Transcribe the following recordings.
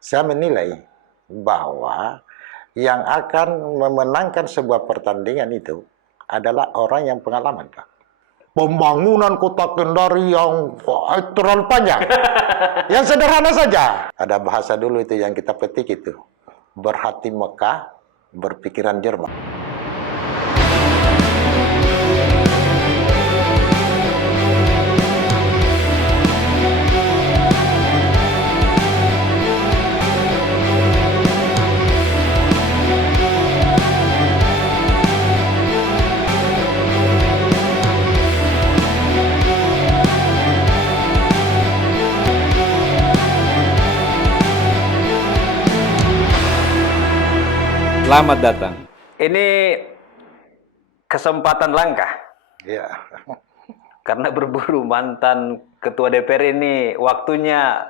Saya menilai bahwa yang akan memenangkan sebuah pertandingan itu adalah orang yang pengalaman, Pak. Pembangunan kota Kendari yang terlalu panjang. Yang sederhana saja. Ada bahasa dulu itu yang kita petik itu. Berhati Mekah, berpikiran Jerman. Selamat datang. Ini kesempatan langka. Ya. Karena berburu mantan ketua DPR ini waktunya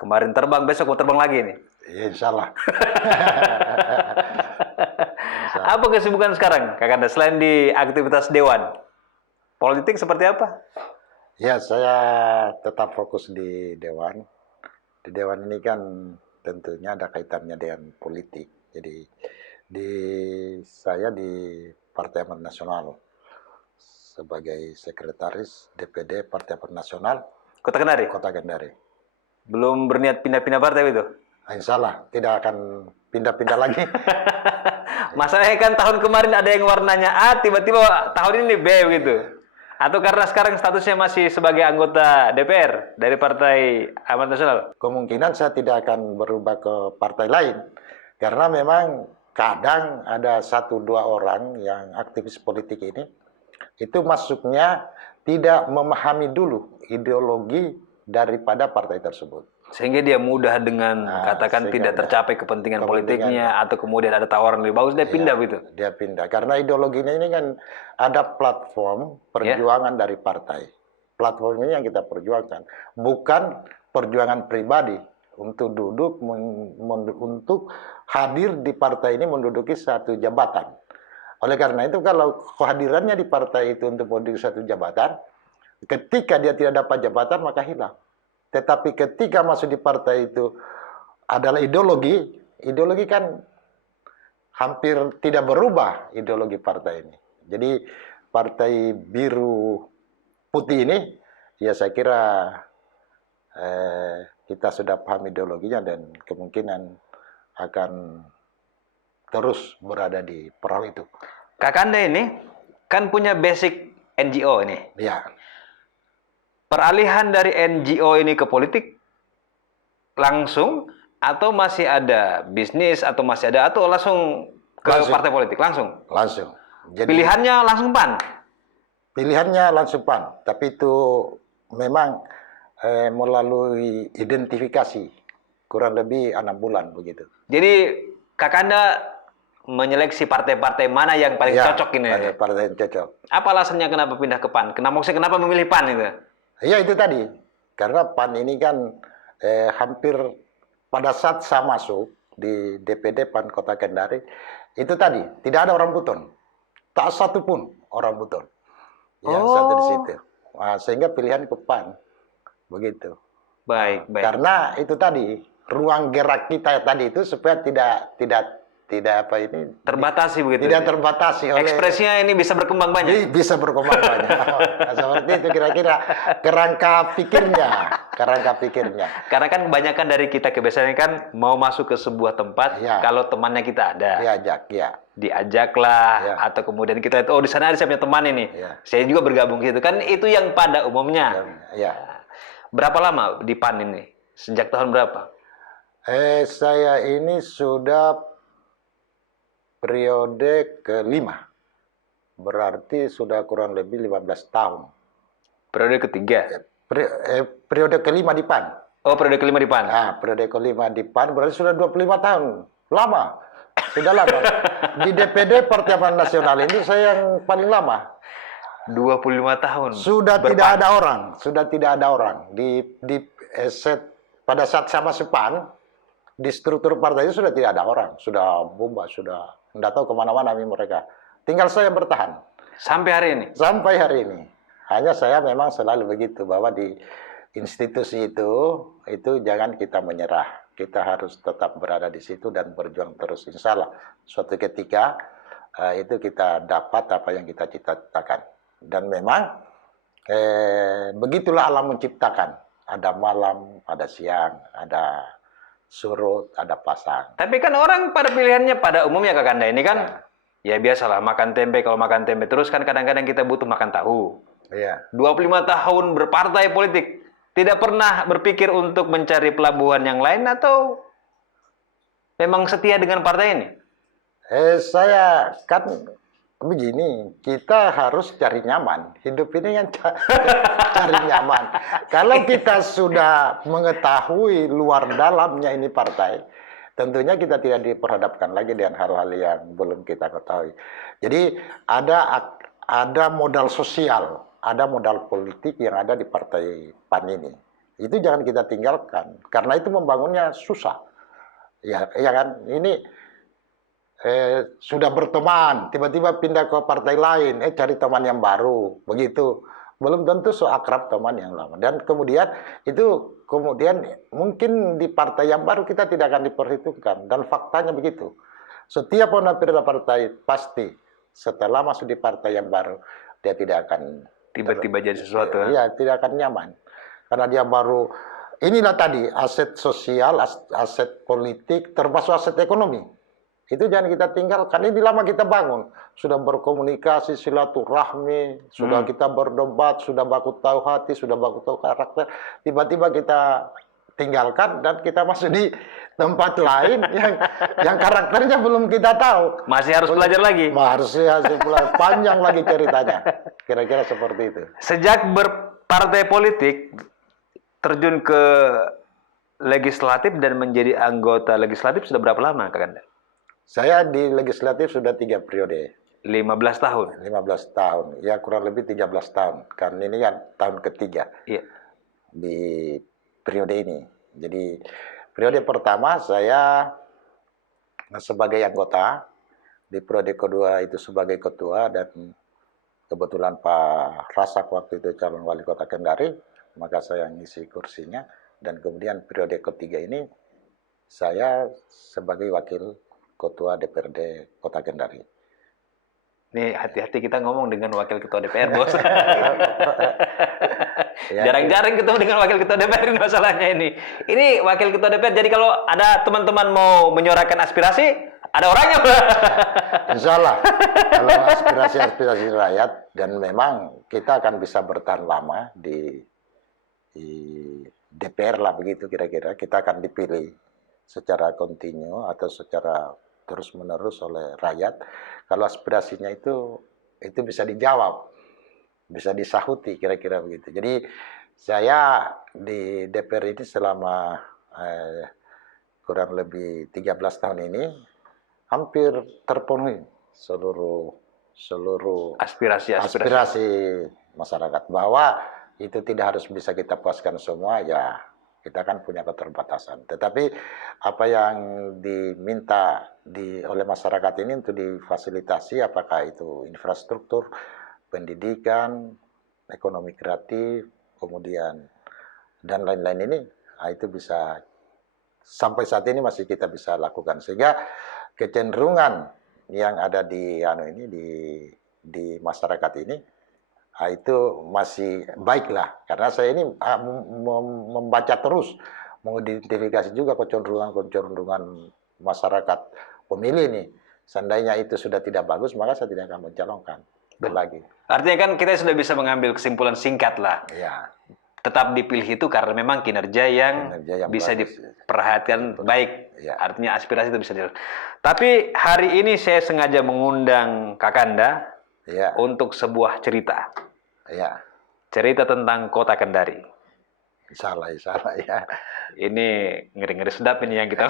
kemarin terbang, besok mau terbang lagi nih. Ya, insya Allah. Apa kesibukan sekarang, Kak Kanda, selain di aktivitas Dewan? Politik seperti apa? Ya, saya tetap fokus di Dewan. Di Dewan ini kan tentunya ada kaitannya dengan politik. Jadi saya di Partai Amanat Nasional sebagai sekretaris DPD Partai Amanat Nasional Kota Kendari? Kota Kendari. Belum berniat pindah-pindah partai itu? Insya Allah tidak akan pindah-pindah lagi. Masalahnya kan tahun kemarin ada yang warnanya A, tiba-tiba tahun ini B gitu. Atau karena sekarang statusnya masih sebagai anggota DPR dari Partai Amanat Nasional? Kemungkinan saya tidak akan berubah ke partai lain. Karena memang kadang ada 1-2 orang yang aktivis politik ini, itu masuknya tidak memahami dulu ideologi daripada partai tersebut. Sehingga dia mudah dengan katakan tidak tercapai kepentingan politiknya, atau kemudian ada tawaran lebih bagus, dia pindah gitu. Dia pindah, karena ideologinya ini kan ada platform perjuangan dari partai. Platform ini yang kita perjuangkan, bukan perjuangan pribadi untuk duduk, untuk hadir di partai ini menduduki satu jabatan. Oleh karena itu, kalau kehadirannya di partai itu untuk menduduki satu jabatan, ketika dia tidak dapat jabatan maka hilang. Tetapi ketika masuk di partai itu adalah ideologi, ideologi kan hampir tidak berubah ideologi partai ini. Jadi partai biru putih ini, ya saya kira kita sudah paham ideologinya dan kemungkinan akan terus berada di perahu itu. Kak Kanda ini kan punya basic NGO ini. Ya. Peralihan dari NGO ini ke politik langsung, atau masih ada bisnis, atau masih ada, atau langsung ke partai politik? Langsung? Langsung. Jadi, pilihannya langsung PAN? Pilihannya langsung PAN, tapi itu memang melalui identifikasi kurang lebih 6 bulan begitu. Jadi Kak Kanda menyeleksi partai-partai mana yang paling cocok ini? Partai yang cocok. Apa alasannya kenapa pindah ke PAN? Kenapa memilih PAN itu? Ya itu tadi, karena PAN ini kan hampir pada saat saya masuk di DPD PAN Kota Kendari, itu tadi tidak ada orang Buton, tak satu pun orang Buton yang satu di situ. Nah, sehingga pilihan ke PAN. Begitu. Baik. Karena itu tadi ruang gerak kita tadi itu supaya tidak apa ini terbatasi begitu. Tidak terbatasi oleh ekspresinya ini bisa berkembang banyak. Bisa berkembang banyak. Nah, seperti itu kira-kira kerangka pikirnya. Karena kan kebanyakan dari kita kebiasaannya kan mau masuk ke sebuah tempat, kalau temannya kita ada. Diajaklah, atau kemudian kita lihat, oh di sana ada saya punya teman ini. Saya juga bergabung gitu. Kan itu yang pada umumnya. Berapa lama di PAN ini? Sejak tahun berapa? Saya ini sudah periode ke-5. Berarti sudah kurang lebih 15 tahun. Periode ketiga? Periode ke-5 di PAN. Oh, periode ke-5 di PAN? Nah, periode ke-5 di PAN berarti sudah 25 tahun. Lama. Sudah lama. Di DPD Partai Amanat Nasional ini saya yang paling lama. 25 tahun. Sudah tidak ada orang pada saat sama sepan di struktur partai itu sudah tidak ada orang, sudah bubar, sudah tidak tahu kemana-mana mereka. Tinggal saya yang bertahan sampai hari ini. Sampai hari ini. Hanya saya memang selalu begitu bahwa di institusi itu jangan kita menyerah. kita harus tetap berada di situ dan berjuang terus. Insya Allah suatu ketika itu kita dapat apa yang kita cita-citakan. Dan memang begitulah alam menciptakan. Ada malam, ada siang, ada surut, ada pasang. Tapi kan orang pada pilihannya pada umumnya Kakanda ini kan ya biasalah makan tempe. Kalau makan tempe terus kan kadang-kadang kita butuh makan tahu. Iya. 25 tahun berpartai politik, tidak pernah berpikir untuk mencari pelabuhan yang lain atau memang setia dengan partai ini? Saya kan begini, kita harus cari nyaman. Hidup ini kan cari nyaman. Kalau kita sudah mengetahui luar dalamnya ini partai, tentunya kita tidak diperhadapkan lagi dengan hal-hal yang belum kita ketahui. Jadi ada modal sosial, ada modal politik yang ada di partai PAN ini. Itu jangan kita tinggalkan, karena itu membangunnya susah. Ya kan? Ini sudah berteman, tiba-tiba pindah ke partai lain, cari teman yang baru, begitu. Belum tentu seakrab teman yang lama. Dan kemudian mungkin di partai yang baru kita tidak akan diperhitungkan. Dan faktanya begitu. Setiap penampil partai pasti setelah masuk di partai yang baru, dia tidak akan tiba-tiba jadi sesuatu. Iya, tidak akan nyaman. Karena dia baru, inilah tadi, aset sosial, aset politik, termasuk aset ekonomi. Itu jangan kita tinggalkan. Ini lama kita bangun. Sudah berkomunikasi, silaturahmi, sudah kita berdebat, sudah baku tahu hati, sudah baku tahu karakter. Tiba-tiba kita tinggalkan dan kita masuk di tempat lain yang karakternya belum kita tahu. Masih harus belajar lagi. Masih belajar. Panjang lagi ceritanya. Kira-kira seperti itu. Sejak berpartai politik, terjun ke legislatif dan menjadi anggota legislatif sudah berapa lama, Kakanda? Saya di legislatif sudah 3 periode. 15 tahun? 15 tahun. Ya kurang lebih 13 tahun. Karena ini kan tahun ketiga di periode ini. Jadi periode pertama saya sebagai anggota. Di periode kedua itu sebagai ketua. Dan kebetulan Pak Rasak waktu itu calon wali kota Kendari. Maka saya ngisi kursinya. Dan kemudian periode ketiga ini saya sebagai wakil Ketua DPRD Kota Kendari. Nih hati-hati kita ngomong dengan wakil ketua DPR, bos. Jarang-jarang ketemu dengan wakil ketua DPR ini masalahnya ini. Ini wakil ketua DPR. Jadi kalau ada teman-teman mau menyuarakan aspirasi, ada orangnya. Insya Allah. Kalau aspirasi rakyat dan memang kita akan bisa bertahan lama di DPR lah begitu kira-kira. Kita akan dipilih secara kontinu atau secara terus-menerus oleh rakyat. Kalau aspirasinya itu bisa dijawab, bisa disahuti kira-kira begitu. Jadi saya di DPR ini selama kurang lebih 13 tahun ini hampir terpenuhi seluruh aspirasi masyarakat, bahwa itu tidak harus bisa kita puaskan semua, ya kita kan punya keterbatasan. Tetapi apa yang diminta oleh masyarakat ini untuk difasilitasi, apakah itu infrastruktur, pendidikan, ekonomi kreatif, kemudian dan lain-lain ini, itu bisa sampai saat ini masih kita bisa lakukan. Sehingga kecenderungan yang ada di masyarakat ini itu masih baiklah, karena saya ini membaca terus, mengidentifikasi juga kecenderungan masyarakat pemilih ini. Seandainya itu sudah tidak bagus, maka saya tidak akan mencalonkan lagi. Artinya kan kita sudah bisa mengambil kesimpulan singkat lah. Ya. Tetap dipilih itu karena memang kinerja yang bisa bagus, diperhatikan baik. Ya. Artinya aspirasi itu bisa dilihat. Tapi hari ini saya sengaja mengundang Kakanda untuk sebuah cerita. Ya. Cerita tentang Kota Kendari. Salah ya. Ini ngeri-ngeri sedap ini yang kita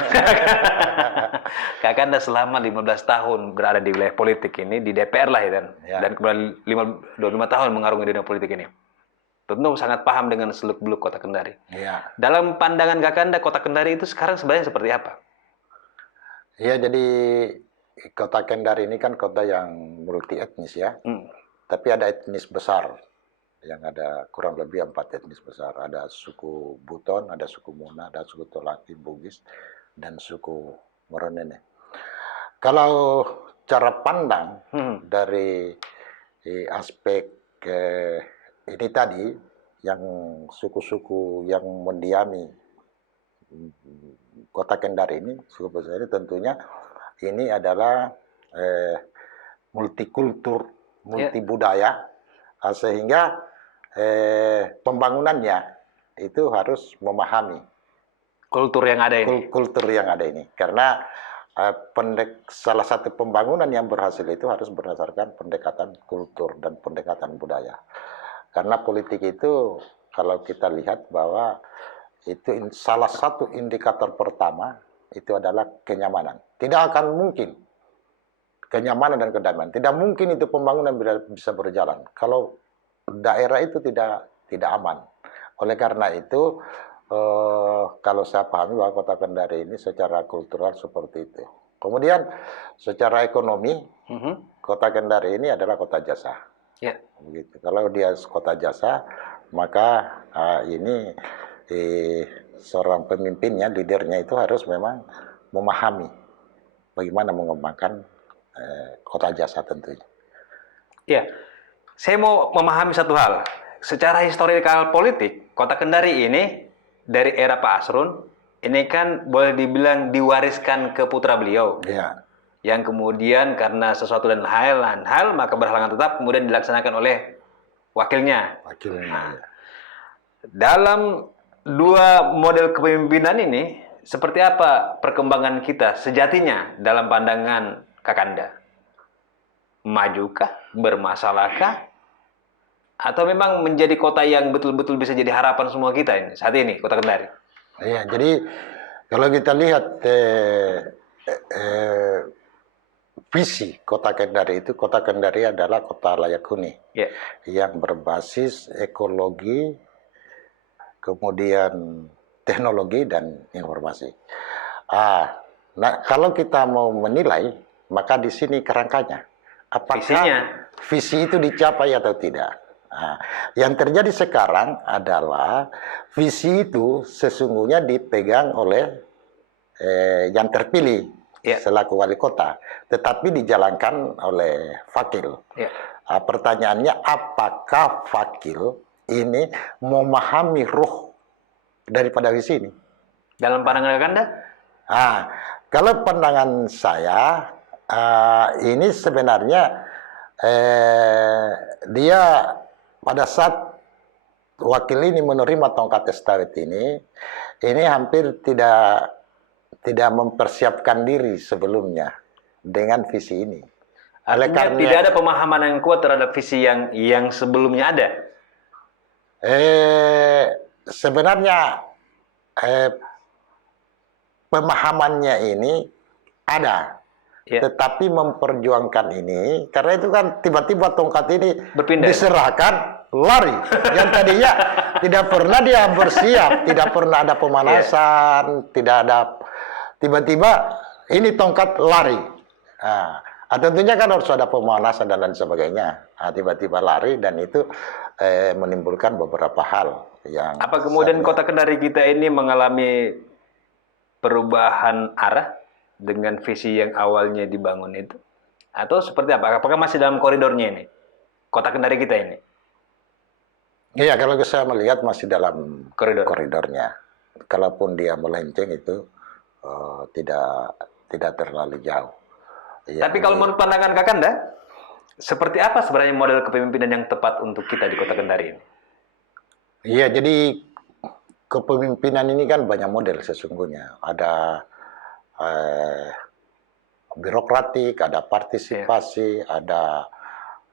Kakanda selama 15 tahun berada di wilayah politik ini, di DPR lah ya, dan kemudian 25 tahun mengarungi dunia politik ini. Tentu sangat paham dengan seluk-beluk Kota Kendari. Ya. Dalam pandangan Kakanda, Kota Kendari itu sekarang sebenarnya seperti apa? Ya, jadi Kota Kendari ini kan kota yang multi etnis ya. Tapi ada etnis besar yang ada kurang lebih 4 etnis besar. Ada suku Buton, ada suku Muna, ada suku Tolaki, Bugis, dan suku Moronene. Kalau cara pandang dari aspek ini tadi, yang suku-suku yang mendiami Kota Kendari ini, suku besar ini tentunya ini adalah multikultur, multibudaya, sehingga pembangunannya itu harus memahami kultur yang ada ini. Kultur yang ada ini, karena salah satu pembangunan yang berhasil itu harus berdasarkan pendekatan kultur dan pendekatan budaya. Karena politik itu kalau kita lihat bahwa itu salah satu indikator pertama itu adalah kenyamanan. Tidak akan mungkin kenyamanan dan kedamaian. Tidak mungkin itu pembangunan bisa berjalan kalau daerah itu tidak aman. Oleh karena itu, kalau saya pahami bahwa Kota Kendari ini secara kultural seperti itu. Kemudian secara ekonomi, Kota Kendari ini adalah kota jasa. Yeah. Begitu. Kalau dia kota jasa, maka ini seorang pemimpinnya, leadernya itu harus memang memahami bagaimana mengembangkan kota jasa tentunya. Ya, saya mau memahami satu hal. Secara historikal politik, Kota Kendari ini dari era Pak Asrun, ini kan boleh dibilang diwariskan ke putra beliau. Ya. Yang kemudian karena sesuatu dan hal, maka berhalangan tetap kemudian dilaksanakan oleh wakilnya. Wakilnya. Dalam dua model kepemimpinan ini, seperti apa perkembangan kita sejatinya dalam pandangan Kakanda? Majukah? Bermasalahkah? Atau memang menjadi kota yang betul-betul bisa jadi harapan semua kita ini saat ini, Kota Kendari? Iya, jadi kalau kita lihat visi Kota Kendari itu, Kota Kendari adalah kota layak huni yang berbasis ekologi, kemudian teknologi dan informasi. Nah, kalau kita mau menilai, maka di sini kerangkanya. Apakah visi itu dicapai atau tidak? Yang terjadi sekarang adalah visi itu sesungguhnya dipegang oleh yang terpilih selaku wali kota, tetapi dijalankan oleh fakil. Pertanyaannya, apakah fakil ini memahami roh daripada visi ini? Dalam pandangan Anda? Kalau pandangan saya, ini sebenarnya dia pada saat wakil ini menerima tongkat estafet ini hampir tidak mempersiapkan diri sebelumnya dengan visi ini. Artinya tidak ada pemahaman yang kuat terhadap visi yang sebelumnya ada. Sebenarnya pemahamannya ini ada, tetapi memperjuangkan ini karena itu kan tiba-tiba tongkat ini diserahkan, lari. Yang tadinya tidak pernah dia bersiap, tidak pernah ada pemanasan, tidak ada, tiba-tiba ini tongkat lari. Tentunya kan harus ada pemanasan dan lain sebagainya. Tiba-tiba lari dan itu menimbulkan beberapa hal yang. Apa kemudian Kota Kendari kita ini mengalami perubahan arah dengan visi yang awalnya dibangun itu? Atau seperti apa? Apakah masih dalam koridornya ini? Kota Kendari kita ini? Iya, kalau saya melihat masih dalam koridornya. Kalaupun dia melenceng itu tidak terlalu jauh. Ya, tapi kalau menurut pandangan Kakanda, seperti apa sebenarnya model kepemimpinan yang tepat untuk kita di Kota Kendari ini? Iya, jadi kepemimpinan ini kan banyak model sesungguhnya. Ada birokratik, ada partisipasi, ada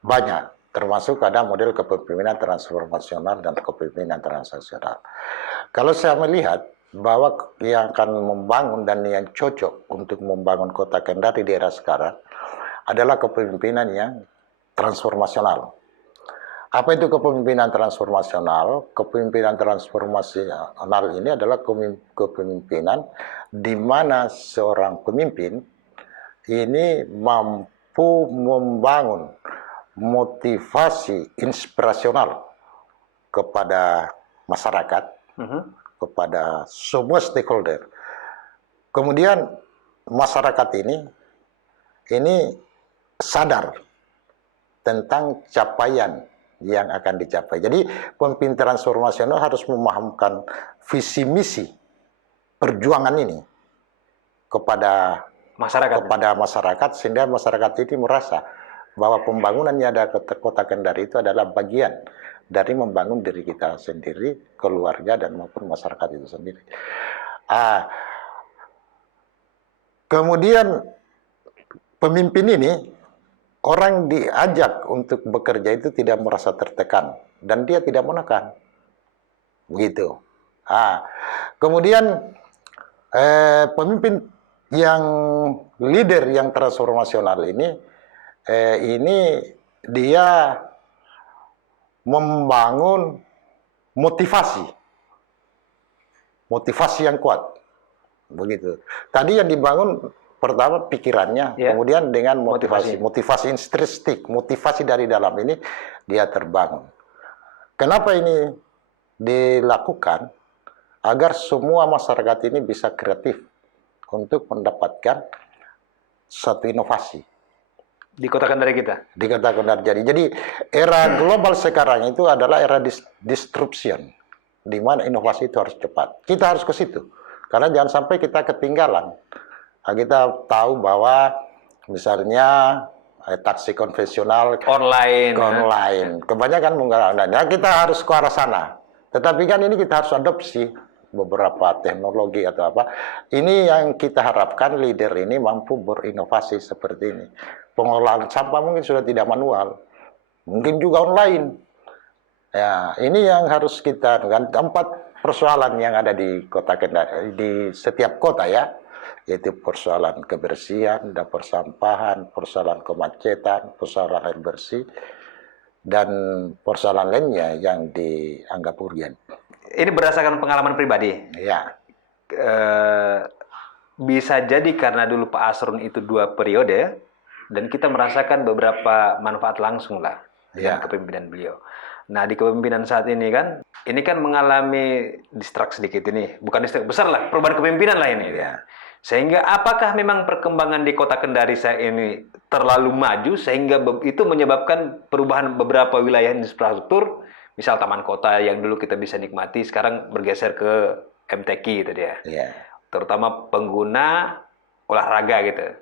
banyak. Termasuk ada model kepemimpinan transformasional dan kepemimpinan transaksional. Kalau saya melihat bahwa yang akan membangun dan yang cocok untuk membangun Kota Kendari di era sekarang adalah kepemimpinan yang transformasional. Apa itu kepemimpinan transformasional? Kepemimpinan transformasional ini adalah kepemimpinan di mana seorang pemimpin ini mampu membangun motivasi inspirasional kepada masyarakat, kepada semua stakeholder. Kemudian masyarakat ini sadar tentang capaian yang akan dicapai. Jadi pemimpin transformasional harus memahamkan visi misi perjuangan ini kepada masyarakat sehingga masyarakat ini merasa bahwa pembangunan yang ada Kota Kendari itu adalah bagian dari membangun diri kita sendiri, keluarga dan maupun masyarakat itu sendiri. Kemudian pemimpin ini orang diajak untuk bekerja itu tidak merasa tertekan dan dia tidak menekan, begitu. Kemudian pemimpin yang leader yang transformasional ini dia membangun motivasi yang kuat, begitu. Tadi yang dibangun pertama pikirannya, kemudian dengan motivasi intrinsik, motivasi dari dalam ini dia terbangun. Kenapa ini dilakukan? Agar semua masyarakat ini bisa kreatif untuk mendapatkan satu inovasi di Kota Kendari kita. Di Kota Kendari. Jadi era global sekarang itu adalah era disruption, di mana inovasi itu harus cepat. Kita harus ke situ, karena jangan sampai kita ketinggalan. Kita tahu bahwa misalnya taksi konvensional online kebanyakan menggunakan. Nah, kita harus ke arah sana. Tetapi kan ini kita harus adopsi beberapa teknologi atau apa. Ini yang kita harapkan leader ini mampu berinovasi seperti ini. Pengolahan sampah mungkin sudah tidak manual, mungkin juga online. Ya, ini yang harus kita kan 4 persoalan yang ada di Kota Kendari, di setiap kota ya, yaitu persoalan kebersihan, dan persampahan, persoalan kemacetan, persoalan air bersih, dan persoalan lainnya yang dianggap urgen. Ini berdasarkan pengalaman pribadi. Ya. Bisa jadi karena dulu Pak Asrun itu 2 periode, dan kita merasakan beberapa manfaat langsung lah dengan kepemimpinan beliau. Nah, di kepemimpinan saat ini kan mengalami distrak sedikit ini. Bukan distrak besar lah, perubahan kepemimpinan lah ini. Ya. Sehingga apakah memang perkembangan di Kota Kendari saya ini terlalu maju sehingga itu menyebabkan perubahan beberapa wilayah infrastruktur, misal taman kota yang dulu kita bisa nikmati sekarang bergeser ke MTQ gitu dia. Yeah. Terutama pengguna olahraga gitu.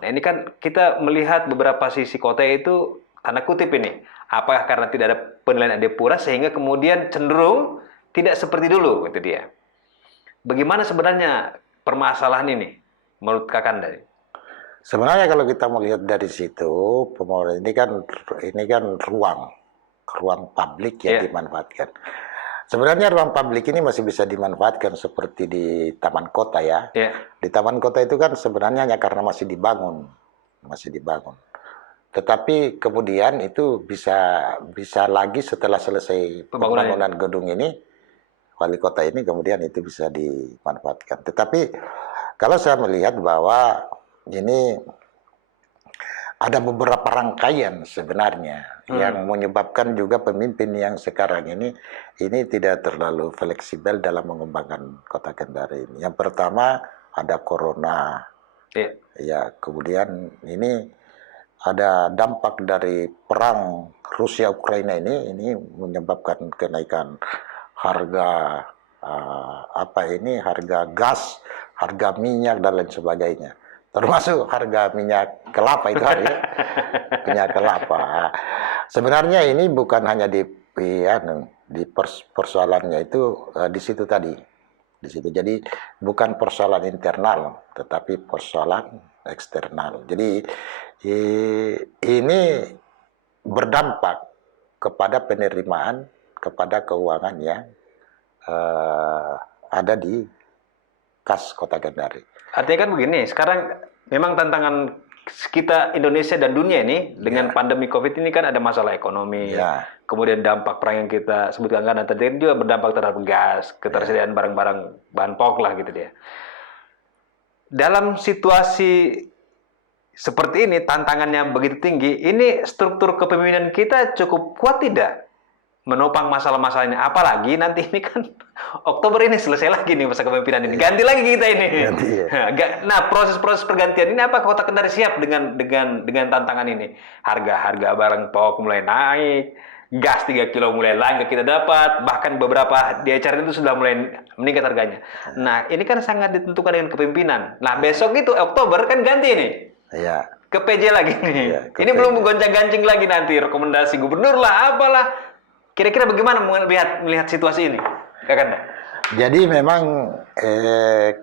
Nah, ini kan kita melihat beberapa sisi kota itu tanda kutip ini. Apakah karena tidak ada penilaian adipura sehingga kemudian cenderung tidak seperti dulu gitu dia. Bagaimana sebenarnya permasalahan ini menurut Kakanda? Sebenarnya kalau kita melihat dari situ, ini kan ruang publik yang dimanfaatkan. Sebenarnya ruang publik ini masih bisa dimanfaatkan seperti di taman kota ya. Di taman kota itu kan sebenarnya hanya karena masih dibangun. Tetapi kemudian itu bisa lagi setelah selesai pembangunan gedung ini, wali kota ini kemudian itu bisa dimanfaatkan. Tetapi kalau saya melihat bahwa ini ada beberapa rangkaian sebenarnya yang menyebabkan juga pemimpin yang sekarang ini tidak terlalu fleksibel dalam mengembangkan Kota Kendari ini. Yang pertama ada corona, ya, kemudian ini ada dampak dari perang Rusia Ukraina ini menyebabkan kenaikan harga harga gas, harga minyak dan lain sebagainya. Termasuk harga minyak kelapa itu minyak kelapa. Sebenarnya ini bukan hanya di persoalannya itu di situ tadi. Di situ. Jadi bukan persoalan internal, tetapi persoalan eksternal. Jadi ini berdampak kepada penerimaan, kepada keuangan yang ada di kas Kota Kendari. Artinya kan begini, sekarang memang tantangan kita Indonesia dan dunia ini dengan pandemi COVID ini kan ada masalah ekonomi, kemudian dampak perang yang kita sebutkan kan, tadi juga berdampak terhadap gas, ketersediaan barang-barang bahan pokok lah gitu dia. Dalam situasi seperti ini, tantangannya begitu tinggi, ini struktur kepemimpinan kita cukup kuat tidak menopang masalah-masalah ini. Apalagi nanti ini kan Oktober ini selesai lagi nih masa kepemimpinan ini. Ganti lagi kita ini. Ganti, ya. Nah, proses-proses pergantian ini apa Kota Kendari siap dengan tantangan ini? Harga barang pokok mulai naik, gas 3 kilo mulai langka kita dapat, bahkan beberapa di acara itu sudah mulai meningkat harganya. Nah, ini kan sangat ditentukan dengan kepemimpinan. Nah, besok itu Oktober kan ganti ini. Iya. Ke PJ lagi nih. Iya, ini belum goncang-gancing lagi nanti rekomendasi gubernur lah, apalah. Kira-kira bagaimana melihat situasi ini, Kakanda? Jadi memang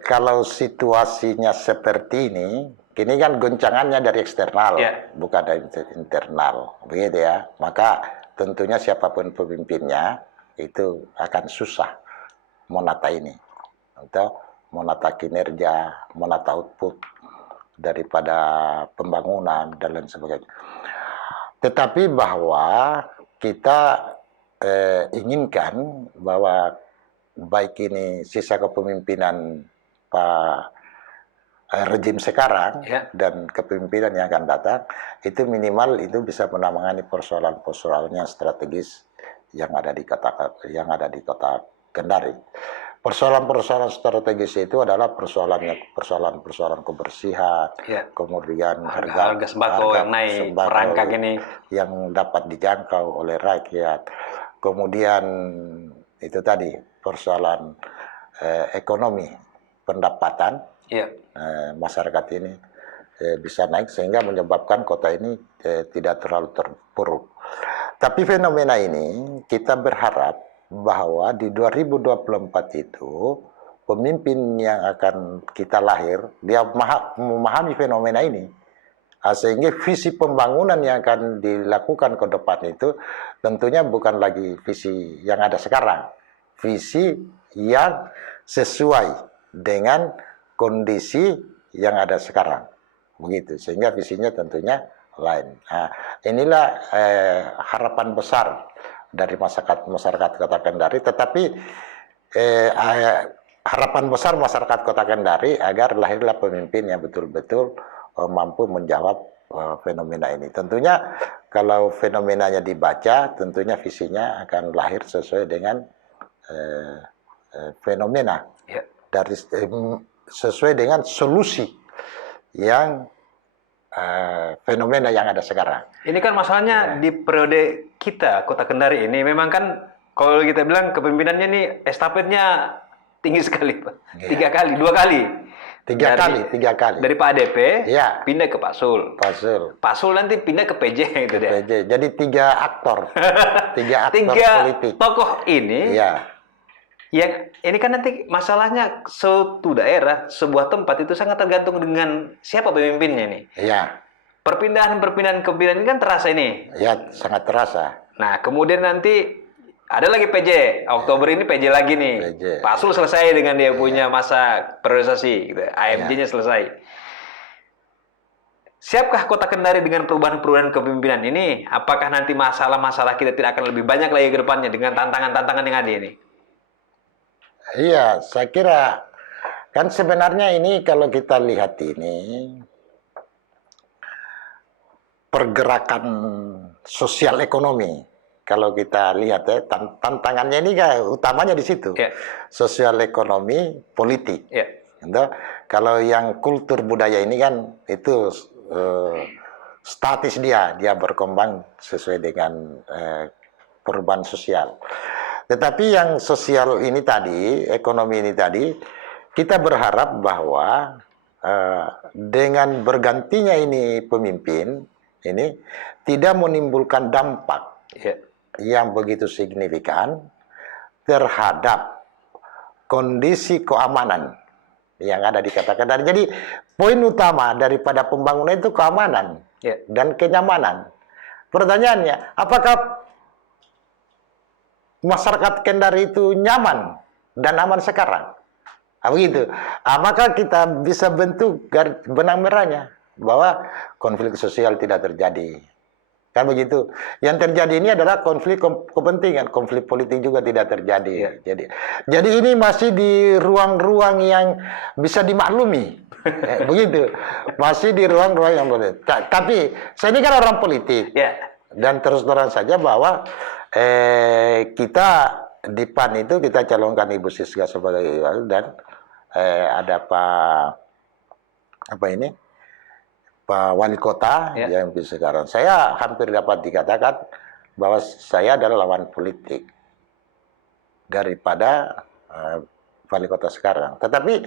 kalau situasinya seperti ini kan goncangannya dari eksternal, bukan dari internal, begitu ya. Maka tentunya siapapun pemimpinnya itu akan susah menata ini, atau menata kinerja, menata output daripada pembangunan dan lain sebagainya. Tetapi bahwa kita inginkan bahwa baik ini sisa kepemimpinan Pak rejim sekarang dan kepemimpinan yang akan datang itu minimal itu bisa menangani persoalan-persoalan yang strategis yang ada di kota Kendari. Persoalan-persoalan strategis itu adalah persoalan kebersihan, kemudian harga sembako yang naik, merangkak ini yang dapat dijangkau oleh rakyat. Kemudian itu tadi persoalan ekonomi, pendapatan masyarakat ini bisa naik sehingga menyebabkan kota ini tidak terlalu terpuruk. Tapi fenomena ini kita berharap bahwa di 2024 itu pemimpin yang akan kita lahir dia memahami fenomena ini, sehingga visi pembangunan yang akan dilakukan ke depan itu tentunya bukan lagi visi yang ada sekarang, visi yang sesuai dengan kondisi yang ada sekarang, begitu, sehingga visinya tentunya lain. Nah, inilah harapan besar dari masyarakat Kota Kendari, tetapi harapan besar masyarakat Kota Kendari agar lahirlah pemimpin yang betul-betul mampu menjawab fenomena ini. Tentunya kalau fenomenanya dibaca, tentunya visinya akan lahir sesuai dengan fenomena, dari sesuai dengan solusi yang fenomena yang ada sekarang. Ini kan masalahnya di periode kita Kota Kendari ini memang kan kalau kita bilang kepemimpinannya ini estafetnya tinggi sekali, Pak. 3 kali, 2 kali. 3 kali. Dari Pak ADP pindah ke Pak Sul. Pak Sul nanti pindah ke PJ gitu deh. PJ. Jadi 3 aktor. 3 aktor politik. Tokoh ini. Yang ini kan nanti masalahnya suatu daerah, sebuah tempat itu sangat tergantung dengan siapa pemimpinnya ini. Perpindahan kepemimpinan ini kan terasa ini. Sangat terasa. Nah, kemudian nanti ada lagi PJ. Oktober ini PJ lagi nih. Pak Sul selesai dengan dia punya masa priorisasi, gitu. AMJ-nya selesai. Siapkah Kota Kendari dengan perubahan-perubahan kepemimpinan ini? Apakah nanti masalah-masalah kita tidak akan lebih banyak lagi ke depannya dengan tantangan-tantangan yang ada ini? Iya, saya kira kan sebenarnya ini kalau kita lihat ini pergerakan sosial ekonomi, kalau kita lihat ya tantangannya ini utamanya di situ, sosial ekonomi politik. Kalau yang kultur budaya ini kan itu statis dia berkembang sesuai dengan perubahan sosial. Tetapi yang sosial ini tadi, ekonomi ini tadi, kita berharap bahwa dengan bergantinya ini pemimpin ini tidak menimbulkan dampak yang begitu signifikan terhadap kondisi keamanan yang ada di Kota Kendari. Jadi poin utama daripada pembangunan itu keamanan dan kenyamanan. Pertanyaannya, apakah masyarakat Kendari itu nyaman dan aman sekarang? Begitu. Maka kita bisa bentuk benang merahnya bahwa konflik sosial tidak terjadi. Kan begitu. Yang terjadi ini adalah konflik kepentingan, konflik politik juga tidak terjadi. Jadi ini masih di ruang-ruang yang bisa dimaklumi. Begitu. Masih di ruang-ruang yang boleh. Tapi saya ini kan orang politik. Dan terus terang saja bahwa kita di PAN itu kita calonkan Ibu Siska sebagai dan ada Pak Wali Kota yang sekarang. Saya hampir dapat dikatakan bahwa saya adalah lawan politik daripada Wali Kota sekarang. Tetapi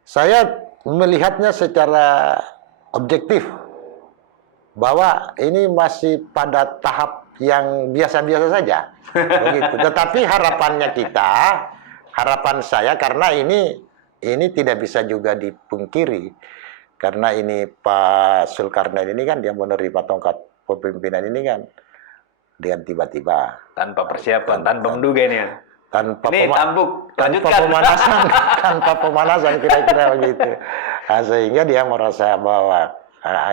saya melihatnya secara objektif bahwa ini masih pada tahap yang biasa-biasa saja. Begitu. Tetapi harapan saya karena ini tidak bisa juga dipungkiri karena ini Pak Zulkarnain ini kan dia menerima tongkat kepemimpinan ini kan dengan tiba-tiba tanpa persiapan, tanpa menduga ini ya. Tanpa pemanasan kira-kira begitu. Nah, sehingga dia merasa bahwa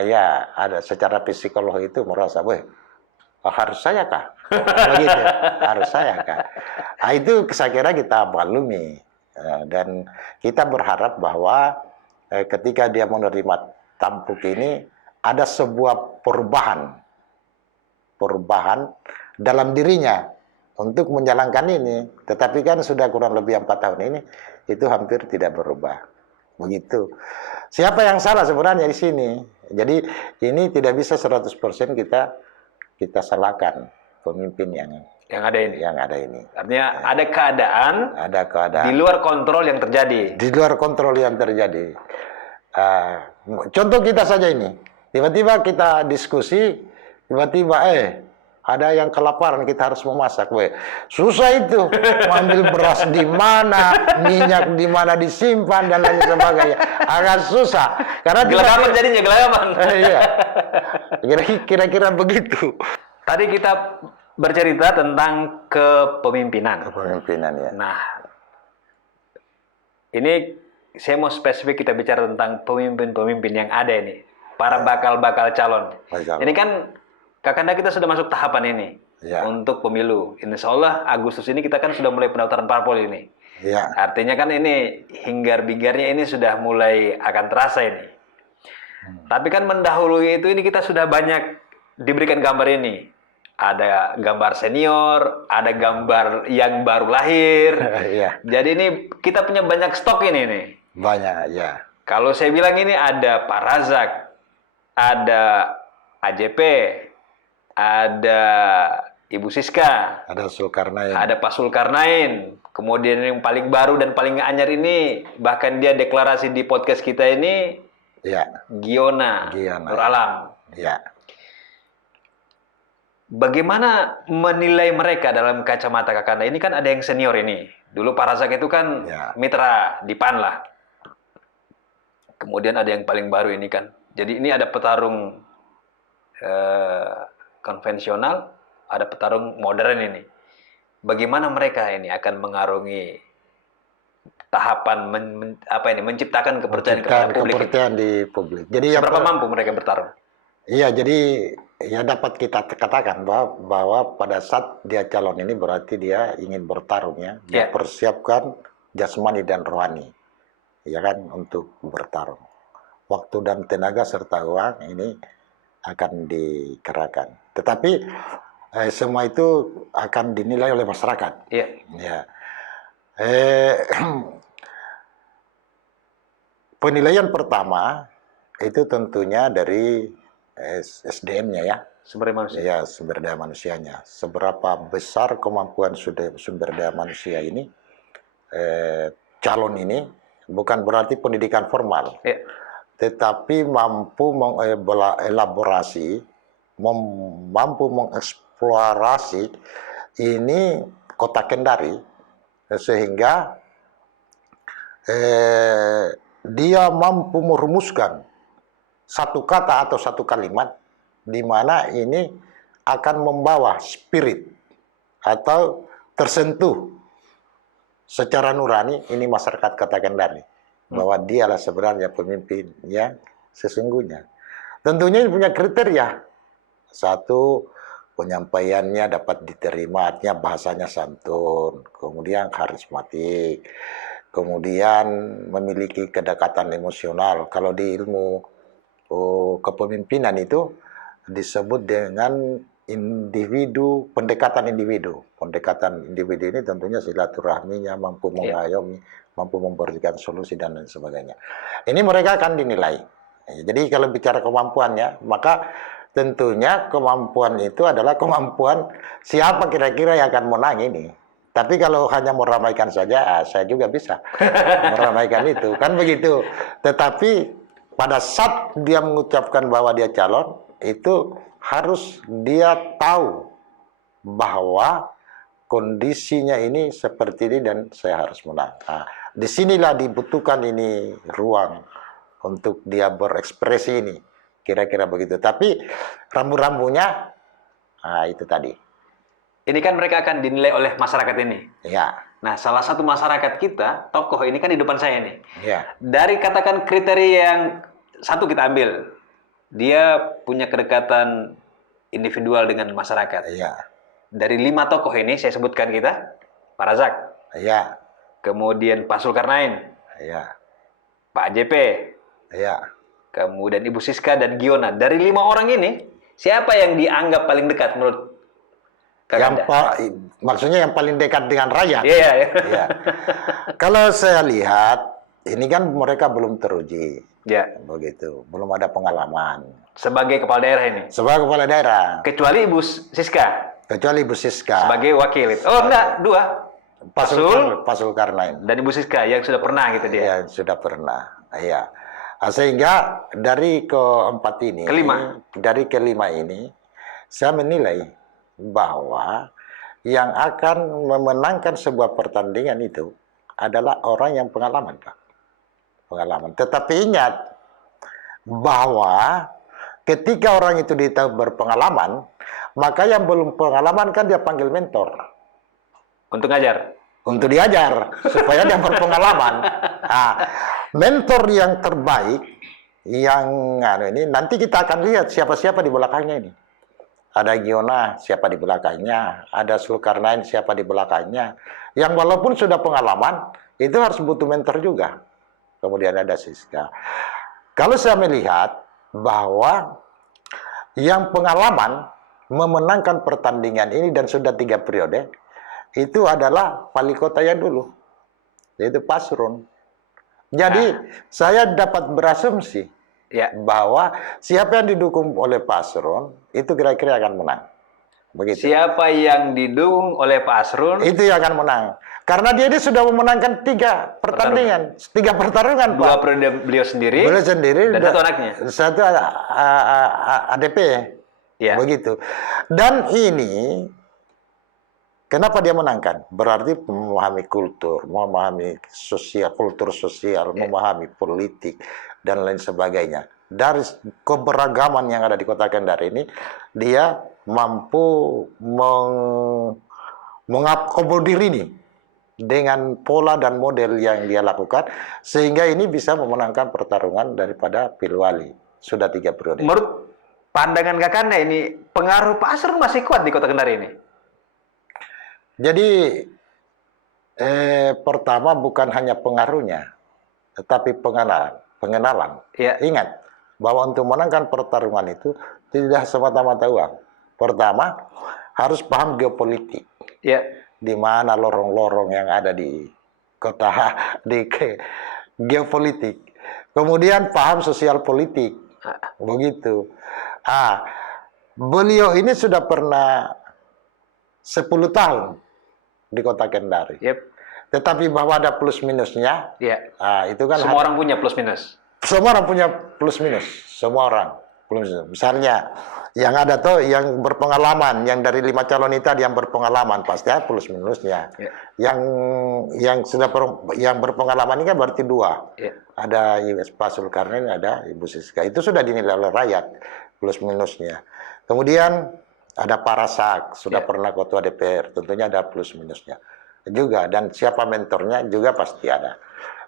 ya ada secara psikologi itu merasa, harus saya kah? Begitu, harus saya kah? Nah, itu saya kira kita maklumi dan kita berharap bahwa ketika dia menerima tampuk ini ada sebuah perubahan dalam dirinya untuk menjalankan ini. Tetapi kan sudah kurang lebih 4 tahun ini itu hampir tidak berubah. Begitu. Siapa yang salah sebenarnya di sini? Jadi ini tidak bisa 100% kita salahkan pemimpin yang ada ini. Artinya ada keadaan di luar kontrol yang terjadi. Di luar kontrol yang terjadi. Contoh kita saja ini. Tiba-tiba kita diskusi, tiba-tiba ada yang kelaparan, kita harus memasak. Susah itu, mengambil beras di mana, minyak di mana disimpan dan lain sebagainya. Agak susah. Karena gelagapan jadinya, gelagapan. Iya. Kira-kira begitu. Tadi kita bercerita tentang kepemimpinan. Kepemimpinan ya. Nah, ini saya mau spesifik kita bicara tentang pemimpin-pemimpin yang ada ini, para bakal calon. Ini kan Kakanda kita sudah masuk tahapan ini untuk pemilu. Insya Allah Agustus ini kita kan sudah mulai pendaftaran parpol ini. Ya. Artinya kan ini hingar-bingarnya ini sudah mulai akan terasa ini. Tapi kan mendahului itu ini kita sudah banyak diberikan gambar ini. Ada gambar senior, ada gambar yang baru lahir. Jadi ini kita punya banyak stok ini nih. Banyak ya. Kalau saya bilang ini ada Pak Razak, ada AJP, ada Ibu Siska, ada Zulkarnain, ada Pak Zulkarnain, kemudian yang paling baru dan paling anyar ini, bahkan dia deklarasi di podcast kita ini, Giona Nur Alam. Ya. Bagaimana menilai mereka dalam kacamata Kakanda? Ini kan ada yang senior ini. Dulu Pak Razak itu kan mitra di PAN lah. Kemudian ada yang paling baru ini kan. Jadi ini ada petarung konvensional, ada petarung modern ini. Bagaimana mereka ini akan mengarungi tahapan menciptakan kepercayaan kepada publik? Kepercayaan di publik. Jadi seberapa mampu mereka bertarung? Iya, jadi ya dapat kita katakan bahwa pada saat dia calon ini berarti dia ingin bertarung ya, dia persiapkan jasmani dan rohani, ya kan, untuk bertarung. Waktu dan tenaga serta uang ini akan dikerahkan. Tetapi semua itu akan dinilai oleh masyarakat. Iya. Ya. Penilaian pertama itu tentunya dari SDM-nya ya. Sumber daya manusia. Ya, sumber daya manusianya. Seberapa besar kemampuan sumber daya manusia ini, calon ini, bukan berarti pendidikan formal. Ya. Tetapi mampu mengelaborasi, mampu mengeksplorasi ini kota Kendari, sehingga dia mampu merumuskan satu kata atau satu kalimat di mana ini akan membawa spirit atau tersentuh secara nurani ini masyarakat kota Kendari. Bahwa dialah sebenarnya pemimpin yang sesungguhnya. Tentunya ini punya kriteria. Satu, penyampaiannya dapat diterima, artinya bahasanya santun, kemudian karismatik, kemudian memiliki kedekatan emosional. Kalau di ilmu kepemimpinan itu disebut dengan individu, pendekatan individu. Pendekatan individu ini tentunya silaturahminya, mampu mengayomi, mampu memberikan solusi dan lain sebagainya. Ini mereka akan dinilai. Jadi kalau bicara kemampuannya, maka tentunya kemampuan itu adalah kemampuan siapa kira-kira yang akan menang ini. Tapi kalau hanya meramaikan saja, saya juga bisa meramaikan itu, kan begitu. Tetapi pada saat dia mengucapkan bahwa dia calon, itu harus dia tahu bahwa kondisinya ini seperti ini dan saya harus menang. Nah, disinilah dibutuhkan ini ruang untuk dia berekspresi ini, kira-kira begitu. Tapi rambu-rambunya, itu tadi. Ini kan mereka akan dinilai oleh masyarakat ini. Ya. Nah, salah satu masyarakat kita, tokoh ini kan di depan saya nih. Ya. Dari katakan kriteria yang satu kita ambil, dia punya kedekatan individual dengan masyarakat. Ya. Dari 5 tokoh ini saya sebutkan kita, Pak Razak. Ya. Kemudian Pak Zulkarnain. Ya. Pak JP. Ya. Kemudian Ibu Siska dan Giona. Dari 5 orang ini, siapa yang dianggap paling dekat menurut maksudnya yang paling dekat dengan rakyat? Iya. Ya. Kalau saya lihat, ini kan mereka belum teruji. Ya. Begitu. Belum ada pengalaman. Sebagai kepala daerah ini? Sebagai kepala daerah. Kecuali Ibu Siska? Kecuali Ibu Siska. Sebagai wakil. Oh enggak, 2. Pak Zulkarnain. Dan Ibu Siska yang sudah pernah gitu dia? Yang sudah pernah. Iya. Sehingga dari keempat ini, dari kelima ini, saya menilai bahwa yang akan memenangkan sebuah pertandingan itu adalah orang yang pengalaman, Pak. Pengalaman. Tetapi ingat bahwa ketika orang itu ditahu berpengalaman, maka yang belum pengalaman kan dia panggil mentor. Untuk ngajar? Untuk diajar, supaya dia berpengalaman. Nah, mentor yang terbaik, yang ini nanti kita akan lihat siapa-siapa di belakangnya ini. Ada Giona, siapa di belakangnya. Ada Zulkarnain, siapa di belakangnya. Yang walaupun sudah pengalaman, itu harus butuh mentor juga. Kemudian ada Siska. Kalau saya melihat bahwa yang pengalaman memenangkan pertandingan ini dan sudah 3 periode, itu adalah wali kota yang dulu, yaitu Pasrun. Jadi saya dapat berasumsi bahwa siapa yang didukung oleh Pasrun itu kira-kira akan menang. Begitu. Siapa yang didukung oleh Pasrun itu yang akan menang. Karena dia ini sudah memenangkan 3 pertandingan, 3 pertarungan, 2 periode beliau sendiri, dan 1 anaknya. 1 ADP. Ya. Begitu. Dan ini kenapa dia menangkan? Berarti memahami kultur, memahami sosial, kultur sosial, memahami politik, dan lain sebagainya. Dari keberagaman yang ada di Kota Kendari ini, dia mampu mengakomodir ini dengan pola dan model yang dia lakukan, sehingga ini bisa memenangkan pertarungan daripada Pilwali. Sudah 3 periode. Menurut pandangan Kakanda ini, pengaruh Pasrun masih kuat di Kota Kendari ini? Jadi pertama bukan hanya pengaruhnya, tetapi pengenalan. Ya. Ingat bahwa untuk memenangkan pertarungan itu tidak semata-mata uang. Pertama harus paham geopolitik. Ya. Di mana lorong-lorong yang ada di kota di geopolitik. Kemudian paham sosial politik. Begitu. Beliau ini sudah pernah 10 tahun di Kota Kendari. Yep. Tetapi bahwa ada plus minusnya, itu kan semua orang punya plus minus. Semua orang punya plus minus, semua orang. Misalnya yang ada tuh yang berpengalaman, yang dari 5 calon itu ada yang berpengalaman, pasti ada plus minusnya. Yang sudah yang berpengalaman ini kan berarti 2. Ada Pak Zulkarnain, ada Ibu Siska. Itu sudah dinilai oleh rakyat plus minusnya. Kemudian ada Pak Razak, sudah pernah ketua DPR, tentunya ada plus minusnya juga, dan siapa mentornya juga pasti ada.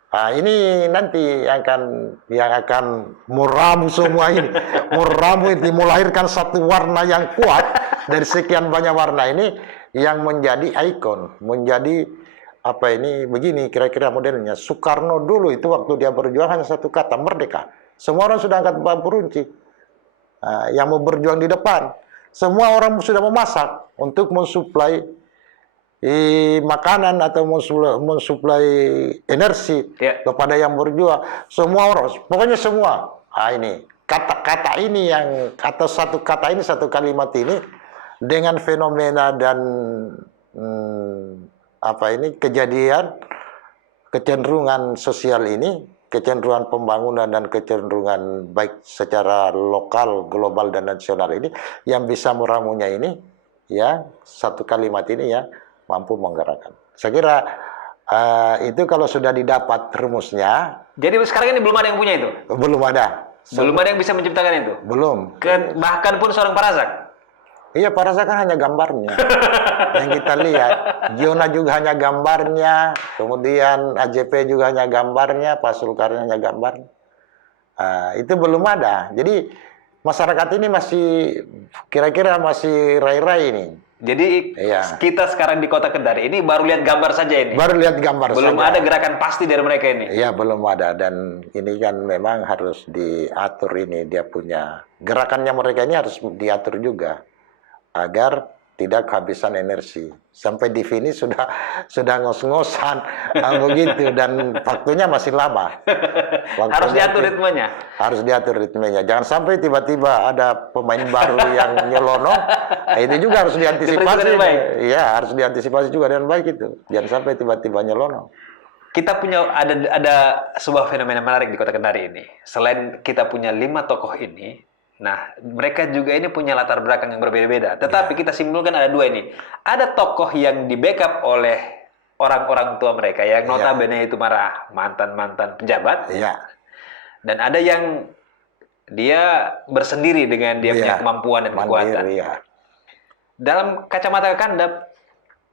Ini nanti yang akan meramu semua ini, melahirkan satu warna yang kuat dari sekian banyak warna ini yang menjadi ikon, menjadi begini kira-kira modelnya. Soekarno dulu itu waktu dia berjuang hanya 1 kata, merdeka. Semua orang sudah angkat bambu runcing. Yang mau berjuang di depan. Semua orang sudah memasak untuk mensuplai makanan atau mensuplai energi kepada yang berjuang. Semua orang, pokoknya semua. Ini kata-kata ini atau satu kata ini, satu kalimat ini dengan fenomena dan kejadian, kecenderungan sosial ini, kecenderungan pembangunan dan kecenderungan baik secara lokal, global dan nasional ini yang bisa meramunya ini, ya satu kalimat ini ya mampu menggerakkan. Saya kira itu kalau sudah didapat rumusnya. Jadi sekarang ini belum ada yang punya itu? Belum ada. Belum ada yang bisa menciptakan itu? Belum. Bahkan pun seorang Pak Razak? Iya, Pak Razak kan hanya gambarnya. Yang kita lihat. Giona juga hanya gambarnya. Kemudian AJP juga hanya gambarnya. Pak Sulkarno hanya gambarnya. Itu belum ada. Jadi masyarakat ini masih kira-kira masih rai-rai ini. Jadi kita sekarang di Kota Kendari ini baru lihat gambar saja ini? Baru lihat gambar belum saja. Ada gerakan pasti dari mereka ini? Iya, belum ada. Dan ini kan memang harus diatur ini. Dia punya gerakannya mereka ini harus diatur juga. Agar tidak kehabisan energi. Sampai di sini sudah ngos-ngosan begitu, dan waktunya masih lama. Harus diatur ritmenya. Harus diatur ritmenya. Jangan sampai tiba-tiba ada pemain baru yang nyelonong. Itu juga harus diantisipasi. Iya, harus diantisipasi juga dengan baik itu. Jangan sampai tiba-tiba nyelonong. Kita punya ada sebuah fenomena menarik di Kota Kendari ini. Selain kita punya 5 tokoh ini, nah, mereka juga ini punya latar belakang yang berbeda-beda. Tetapi kita simpulkan ada 2 ini. Ada tokoh yang di-backup oleh orang-orang tua mereka, yang notabene itu marah mantan-mantan pejabat. Dan ada yang dia bersendiri dengan dia punya kemampuan dan kekuatan. Dalam kacamata Kakanda,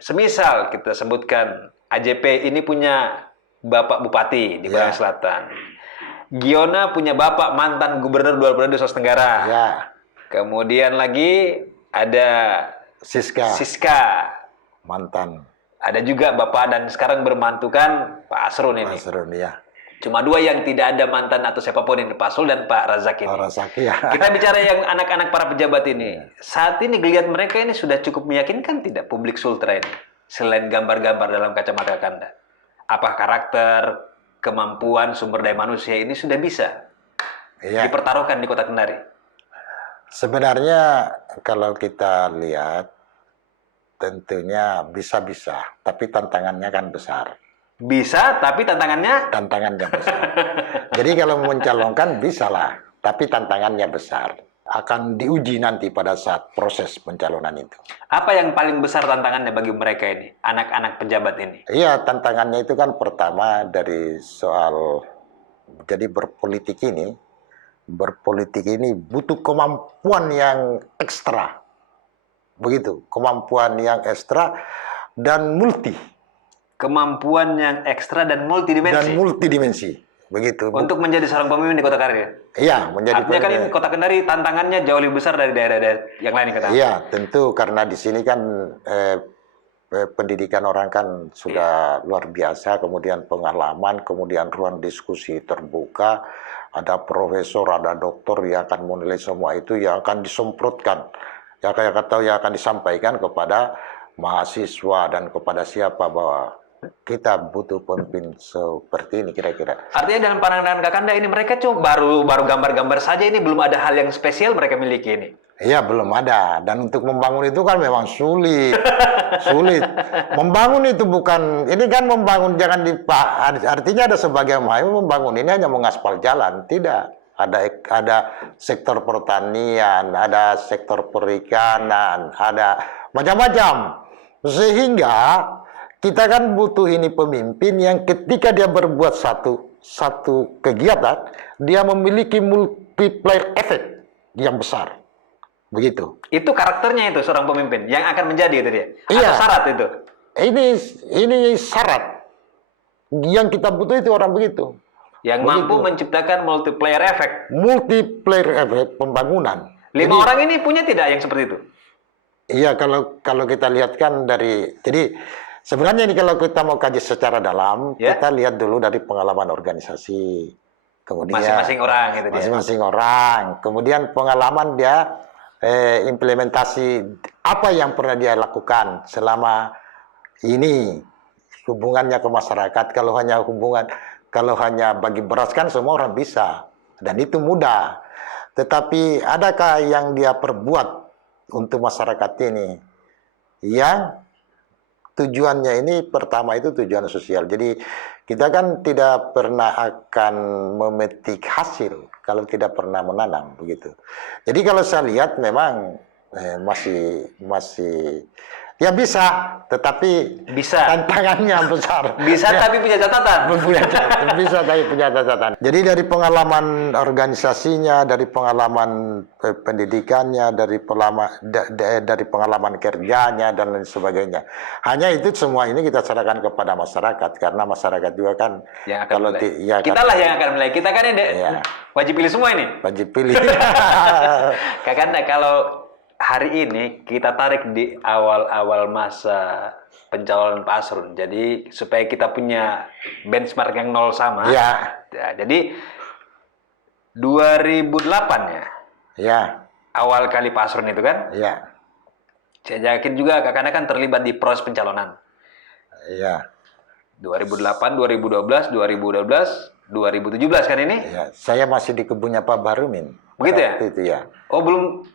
semisal kita sebutkan AJP ini punya Bapak Bupati di Bagian Selatan. Giona punya bapak mantan gubernur 2 periode Sulawesi Tenggara. Kemudian lagi ada Siska. Mantan. Ada juga bapak dan sekarang bermantukan Pak Asrun ini. Asrun, ya. Cuma 2 yang tidak ada mantan atau siapapun ini, Pak Sul dan Pak Razak ini. Pak Razak, ya. Kita bicara yang anak-anak para pejabat ini. Saat ini geliat mereka ini sudah cukup meyakinkan tidak publik Sultra ini? Selain gambar-gambar dalam kacamata Kakanda. Apa karakter, kemampuan sumber daya manusia ini sudah bisa dipertaruhkan di Kota Kendari? Sebenarnya kalau kita lihat tentunya bisa-bisa, tapi tantangannya kan besar. Bisa, tapi tantangannya? Tantangannya besar. Jadi kalau mencalonkan bisalah, tapi tantangannya besar. Akan diuji nanti pada saat proses pencalonan itu. Apa yang paling besar tantangannya bagi mereka ini, anak-anak pejabat ini? Iya, tantangannya itu kan pertama dari soal, jadi berpolitik ini butuh kemampuan yang ekstra. Begitu, kemampuan yang ekstra dan multi. Kemampuan yang ekstra dan multidimensi. Begitu. Untuk menjadi seorang pemimpin di Kota Kendari. Iya, menjadi artinya kan ini Kota Kendari tantangannya jauh lebih besar dari daerah-daerah yang lain kata. Iya, tentu karena di sini kan pendidikan orang kan sudah luar biasa, kemudian pengalaman, kemudian ruang diskusi terbuka, ada profesor, ada doktor yang akan menilai semua itu, yang akan disemprotkan, yang akan disampaikan kepada mahasiswa dan kepada siapa bahwa kita butuh pemimpin seperti ini kira-kira. Artinya dalam pandangan Kakanda ini mereka cuma baru gambar-gambar saja, ini belum ada hal yang spesial mereka miliki ini. Iya, belum ada. Dan untuk membangun itu kan memang sulit. Sulit. Membangun itu bukan, ini kan membangun jangan artinya ada sebagian membangun ini hanya mengaspal jalan, tidak. Ada sektor pertanian, ada sektor perikanan, ada macam-macam. Sehingga kita kan butuh ini pemimpin yang ketika dia berbuat satu kegiatan, dia memiliki multiplier effect yang besar. Begitu. Itu karakternya itu seorang pemimpin yang akan menjadi itu dia. Iya. Atau syarat itu. Ini syarat. Yang kita butuh itu orang begitu. Yang mampu menciptakan multiplier effect. Multiplier effect pembangunan. 5 orang ini punya tidak yang seperti itu? Iya, kalau kita lihat kan jadi sebenarnya ini kalau kita mau kaji secara dalam, kita lihat dulu dari pengalaman organisasi. Kemudian masing-masing orang gitu dia. Masing-masing orang. Kemudian pengalaman dia implementasi apa yang pernah dia lakukan selama ini, hubungannya ke masyarakat. Kalau hanya bagi beras kan semua orang bisa, dan itu mudah. Tetapi adakah yang dia perbuat untuk masyarakat ini yang tujuannya ini, pertama itu tujuan sosial. Jadi kita kan tidak pernah akan memetik hasil kalau tidak pernah menanam, begitu. Jadi kalau saya lihat memang masih ya bisa, tetapi tantangannya besar. Bisa tapi punya catatan. Bisa tapi punya catatan. Jadi dari pengalaman organisasinya, dari pengalaman pendidikannya, dari pengalaman kerjanya dan lain sebagainya. Hanya itu semua ini kita serahkan kepada masyarakat, karena masyarakat juga kan yang akan kita lah yang akan menilai. Kita kan wajib pilih semua ini. Wajib pilih. Kakanda, kalau hari ini kita tarik di awal-awal masa pencalonan Pak Asrun, jadi supaya kita punya benchmark yang nol sama. Ya. Jadi 2008 ya. Ya. Awal kali Pak Asrun itu kan. Ya. Saya yakin juga Kakanda kan terlibat di proses pencalonan. Ya. 2008, 2012, 2012, 2017 kan ini? Ya. Saya masih di kebunnya Pak Baharumin. Begitu ya? Itu ya. Oh, belum.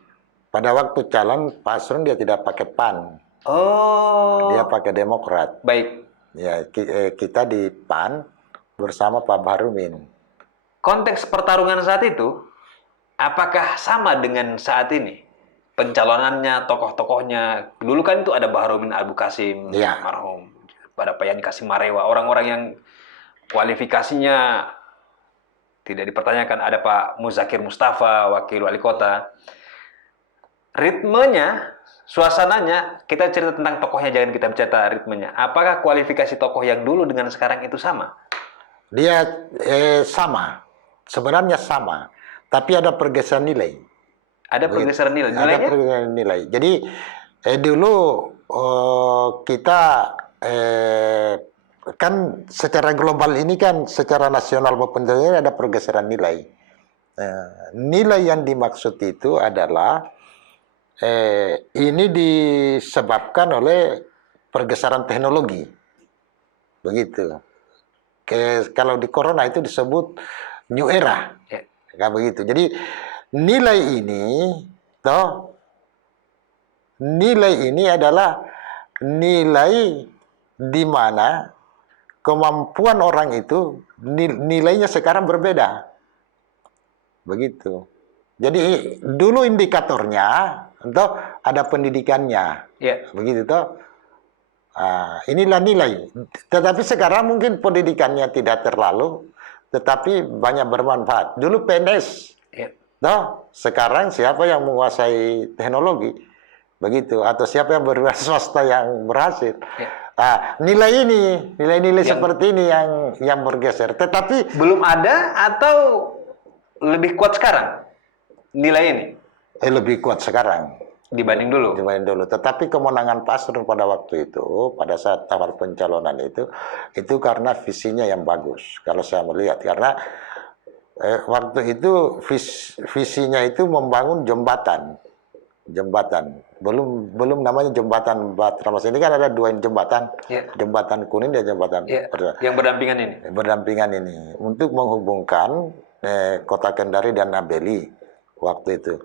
Pada waktu calon Pak Asrun dia tidak pakai PAN. Oh. Dia pakai Demokrat. Baik. Ya, kita di PAN bersama Pak Baharumin. Konteks pertarungan saat itu, apakah sama dengan saat ini? Pencalonannya, tokoh-tokohnya. Dulu kan itu ada Baharumin Abu Qasim, ya, marhum. Pada Pak Yani Kasim Marewa. Orang-orang yang kualifikasinya tidak dipertanyakan. Ada Pak Muzakir Mustafa, wakil wali kota. Ritmenya, suasananya, kita cerita tentang tokohnya, jangan kita cerita ritmenya. Apakah kualifikasi tokoh yang dulu dengan sekarang itu sama? Dia sama, sebenarnya sama, tapi ada pergeseran nilai. Ada pergeseran nilai. Ada pergeseran nilai. Jadi dulu kita kan secara global ini kan, secara nasional maupun internasional ada pergeseran nilai. Nilai yang dimaksud itu adalah ini disebabkan oleh pergeseran teknologi, begitu. Kalau di corona itu disebut new era, kayak begitu. Jadi nilai ini adalah nilai di mana kemampuan orang itu nilainya sekarang berbeda, begitu. Jadi dulu indikatornya atau ada pendidikannya, begitu toh. Inilah nilai. Tetapi sekarang mungkin pendidikannya tidak terlalu, tetapi banyak bermanfaat. Dulu PNS, toh. Sekarang siapa yang menguasai teknologi, begitu. Atau siapa yang swasta yang berhasil. Nilai-nilai seperti ini yang bergeser. Tetapi belum ada atau lebih kuat sekarang? Nilai ini lebih kuat sekarang dibanding dulu. Tetapi kemenangan Pak Asrun pada waktu itu, pada saat awal pencalonan itu karena visinya yang bagus. Kalau saya melihat, karena waktu itu visinya itu membangun jembatan. Belum namanya jembatan Batramas. Ini kan ada 2 jembatan, jembatan kuning dan jembatan yang berdampingan ini untuk menghubungkan kota Kendari dan Abeli. Waktu itu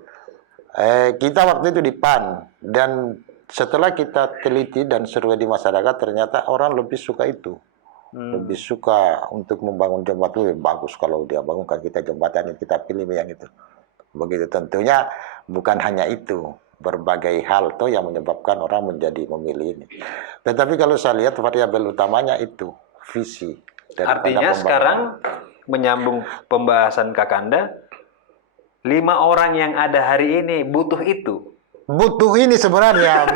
kita waktu itu di PAN, dan setelah kita teliti dan survei di masyarakat, ternyata orang lebih suka itu, lebih suka untuk membangun jembatan. Bagus kalau dia bangunkan kita jembatan, kita pilih yang itu, begitu. Tentunya bukan hanya itu, berbagai hal tuh yang menyebabkan orang menjadi memilih ini. Tetapi kalau saya lihat variabel utamanya itu visi. Artinya sekarang menyambung pembahasan Kakanda, 5 orang yang ada hari ini butuh itu. Butuh ini sebenarnya,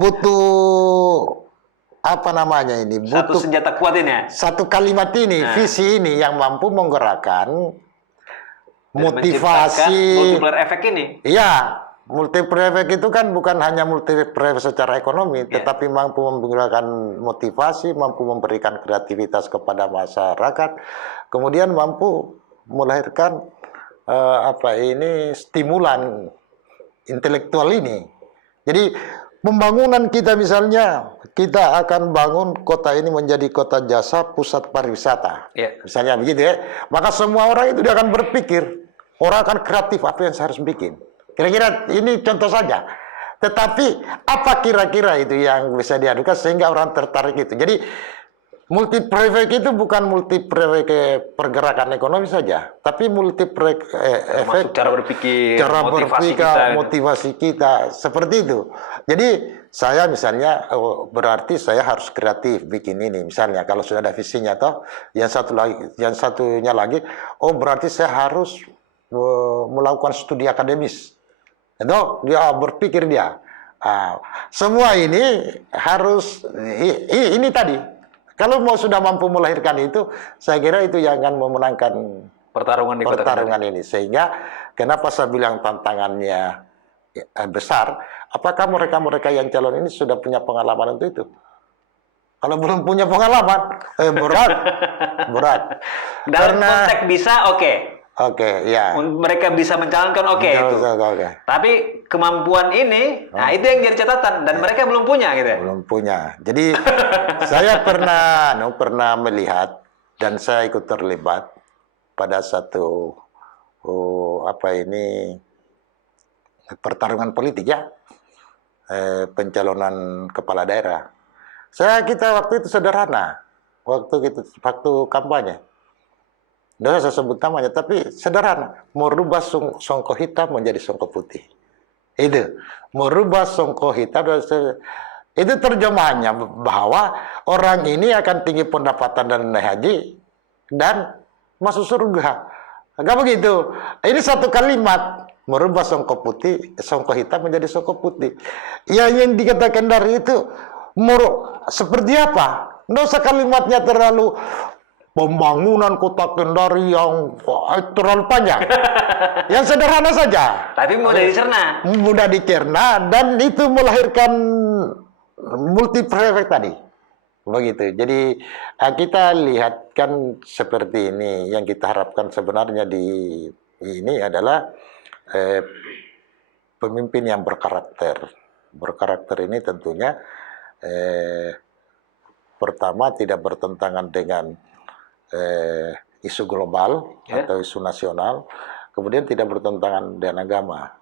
butuh apa namanya ini? Butuh satu senjata kuat ini. Satu kalimat ini, visi ini yang mampu menggerakkan motivasi. Multiplier efek ini. Iya, multiplier efek itu kan bukan hanya multiplier secara ekonomi, tetapi mampu menggerakkan motivasi, mampu memberikan kreativitas kepada masyarakat, kemudian mampu melahirkan stimulan intelektual ini. Jadi pembangunan kita misalnya, kita akan bangun kota ini menjadi kota jasa, pusat pariwisata. Misalnya begitu ya. Maka semua orang itu dia akan berpikir, orang akan kreatif apa yang saya harus bikin. Kira-kira ini contoh saja. Tetapi apa kira-kira itu yang bisa diadukan sehingga orang tertarik itu. Jadi multi prefek itu bukan multi prefek pergerakan ekonomi saja, tapi multi efek cara berpikir, motivasi kita seperti itu. Jadi saya misalnya berarti saya harus kreatif bikin ini. Misalnya kalau sudah ada visinya toh, yang satunya lagi, oh berarti saya harus melakukan studi akademis. Itu dia berpikir dia. Semua ini harus ini tadi. Kalau mau sudah mampu melahirkan itu, saya kira itu yang akan memenangkan pertarungan ini. Sehingga kenapa saya bilang tantangannya besar? Apakah mereka-mereka yang calon ini sudah punya pengalaman untuk itu? Kalau belum punya pengalaman, berat. Dalam konteks bisa, oke. Oke, ya. Mereka bisa mencalonkan itu. Tapi kemampuan ini, nah itu yang jadi catatan dan mereka belum punya gitu. Belum punya. Jadi saya pernah melihat dan saya ikut terlibat pada satu pertarungan politik ya. Pencalonan kepala daerah. Kita waktu itu sederhana. Waktu kampanye. Tidak saya sebut namanya, tapi sederhana. Merubah songkok hitam menjadi songkok putih. Itu. Merubah songkok hitam. Itu terjemahannya bahwa orang ini akan tinggi pendapatan dan naik haji dan masuk surga. Enggak begitu. Ini satu kalimat. Merubah songkok hitam menjadi songkok putih. Yang dikatakan dari itu, seperti apa? Tidak usah kalimatnya terlalu pembangunan kota Kendari yang terlalu panjang. Yang sederhana saja. Tapi mudah dicerna. Mudah dicerna dan itu melahirkan multi prefek tadi. Begitu. Jadi kita lihat kan seperti ini. Yang kita harapkan sebenarnya ini adalah pemimpin yang berkarakter. Berkarakter ini tentunya pertama tidak bertentangan dengan isu global atau isu nasional, kemudian tidak bertentangan dengan agama.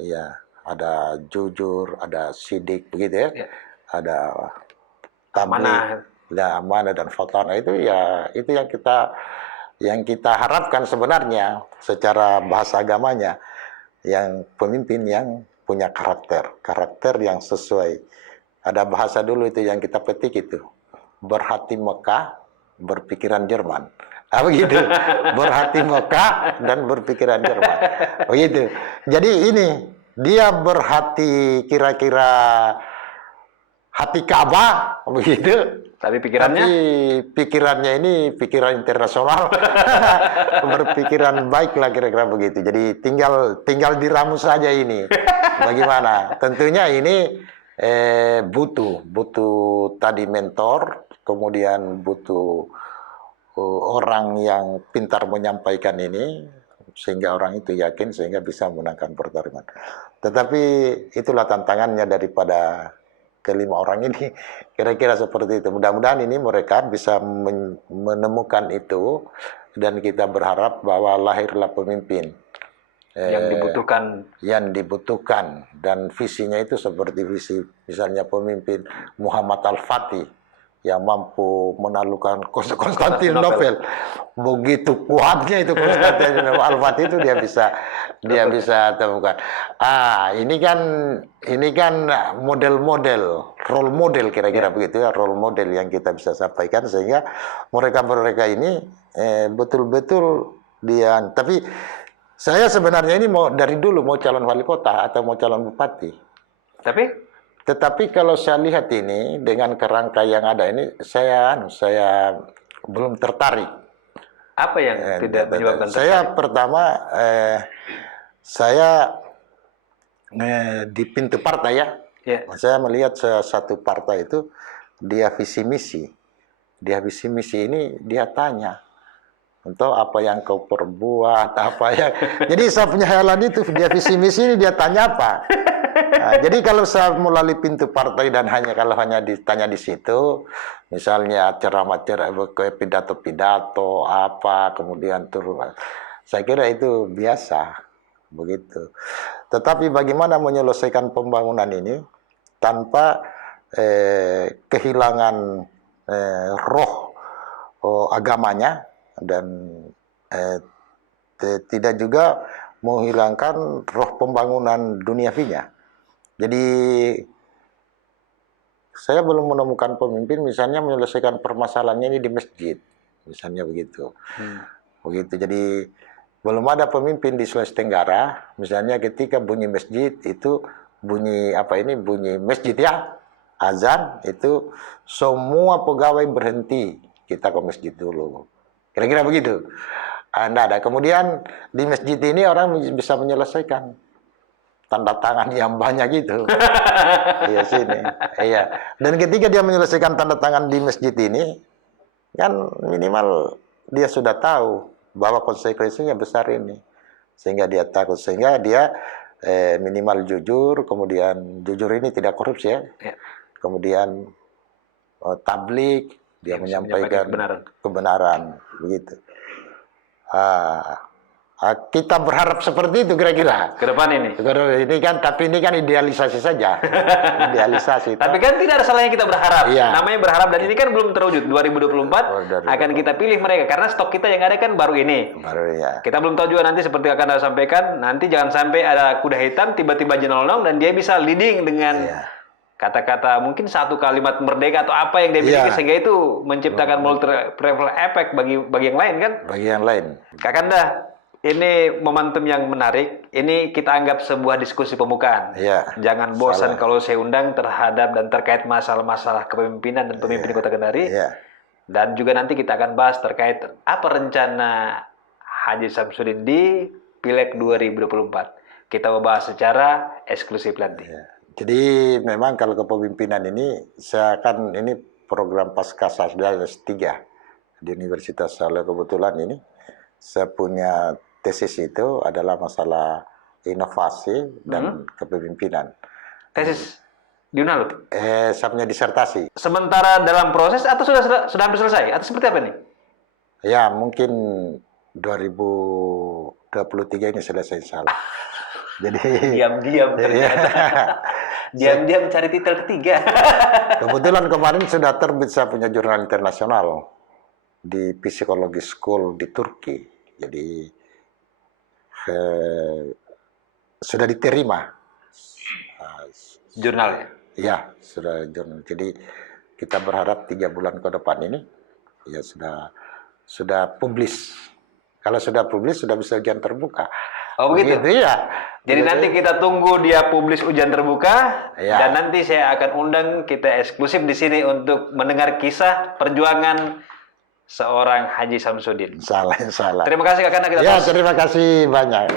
Ya, ada jujur, ada sidik begitu ya. Ada amanah, amanah dan fatana itu ya itu yang kita harapkan sebenarnya secara bahasa agamanya, yang pemimpin yang punya karakter yang sesuai. Ada bahasa dulu itu yang kita petik itu, berhati Mekah, berpikiran Jerman. Begitu. Berhati Mekah dan berpikiran Jerman. Begitu. Jadi ini dia berhati kira-kira hati Ka'bah begitu. Tapi pikirannya ini pikiran internasional. Berpikiran baik lah kira-kira begitu. Jadi tinggal diramu saja ini. Bagaimana? Tentunya ini butuh tadi mentor, kemudian butuh orang yang pintar menyampaikan ini sehingga orang itu yakin sehingga bisa memenangkan pertarungan. Tetapi itulah tantangannya daripada kelima orang ini, kira-kira seperti itu. Mudah-mudahan ini mereka bisa menemukan itu dan kita berharap bahwa lahirlah pemimpin yang dibutuhkan dan visinya itu seperti visi misalnya pemimpin Muhammad Al-Fatih yang mampu menaklukkan Konstantinopel. Begitu kuatnya itu Konstantinopel. Al-Fatih itu dia bisa temukan. Ini kan model-model, role model kira-kira begitu ya, role model yang kita bisa sampaikan sehingga mereka ini betul-betul dia. Tapi saya sebenarnya ini dari dulu mau calon wali kota atau mau calon bupati. Tetapi kalau saya lihat ini dengan kerangka yang ada ini, saya belum tertarik. Apa yang tidak menyebabkan tertarik? Saya pertama, di pintu partai ya. Saya melihat satu partai itu dia visi misi. Dia visi misi ini dia tanya Untuk apa yang kau perbuat, apa yang... Jadi saya punya hayalan itu, dia visi misi ini dia tanya apa. Nah, jadi kalau saya melalui pintu partai dan kalau hanya ditanya di situ, misalnya ceramah-ceramah, pidato-pidato, apa, kemudian turun, saya kira itu biasa, begitu. Tetapi bagaimana menyelesaikan pembangunan ini tanpa kehilangan roh agamanya, dan tidak juga menghilangkan roh pembangunan duniawinya. Jadi saya belum menemukan pemimpin misalnya menyelesaikan permasalahannya ini di masjid, misalnya begitu. Begitu. Jadi belum ada pemimpin di Sulawesi Tenggara misalnya ketika bunyi masjid itu bunyi masjid ya, azan itu semua pegawai berhenti, kita ke masjid dulu. Kira-kira begitu. Anda ada. Kemudian di masjid ini orang bisa menyelesaikan tanda tangan yang banyak itu. Iya sini. Iya. Dan ketika dia menyelesaikan tanda tangan di masjid ini, kan minimal dia sudah tahu bahwa konsekuensinya besar ini. Sehingga dia takut. Sehingga dia minimal jujur. Kemudian jujur ini tidak korupsi ya. Kemudian tablik. Dia menyampaikan kebenaran. Begitu. Kita berharap seperti itu kira-kira. Ke depan ini. Tapi ini kan idealisasi saja. Idealisasi. Tapi kan tidak ada salahnya kita berharap. Iya. Namanya berharap, dan ini kan belum terwujud. 2024 akan kita pilih mereka karena stok kita yang ada kan baru ini. Baru ya. Kita belum tahu juga nanti seperti akan Anda sampaikan. Nanti jangan sampai ada kuda hitam tiba-tiba jenolong dan dia bisa leading dengan kata-kata mungkin satu kalimat merdeka atau apa yang dia miliki sehingga itu menciptakan multi-level effect bagi yang lain kan? Bagi yang lain. Kakanda, ini momentum yang menarik. Ini kita anggap sebuah diskusi pembukaan. Jangan bosan kalau saya undang terhadap dan terkait masalah-masalah kepemimpinan dan pemimpin Kota Kendari. Dan juga nanti kita akan bahas terkait apa rencana Haji Samsudin di Pileg 2024. Kita membahas secara eksklusif nanti. Jadi memang kalau kepemimpinan ini, ini program pasca sarjana S3 di Universitas Saleh. Kebetulan ini saya punya tesis itu adalah masalah inovasi dan kepemimpinan. Tesis di Unal? Saya punya disertasi. Sementara dalam proses atau sudah hampir selesai? Atau seperti apa nih? Ya mungkin 2023 ini selesai insyaallah. Jadi diam-diam ternyata. Diam-diam cari titel ketiga. Kebetulan kemarin sudah terbit saya punya jurnal internasional di Psikologi School di Turki. Jadi sudah diterima jurnalnya. Ya, sudah jurnal. Jadi kita berharap 3 bulan ke depan ini ya sudah publis. Kalau sudah publis sudah bisa ujian terbuka. Oh begitu? Iya. Jadi nanti kita tunggu dia publis ujian terbuka dan nanti saya akan undang kita eksklusif di sini untuk mendengar kisah perjuangan seorang Haji Samsudin. Salah. Terima kasih Kakanda kita. Ya, terima kasih banyak.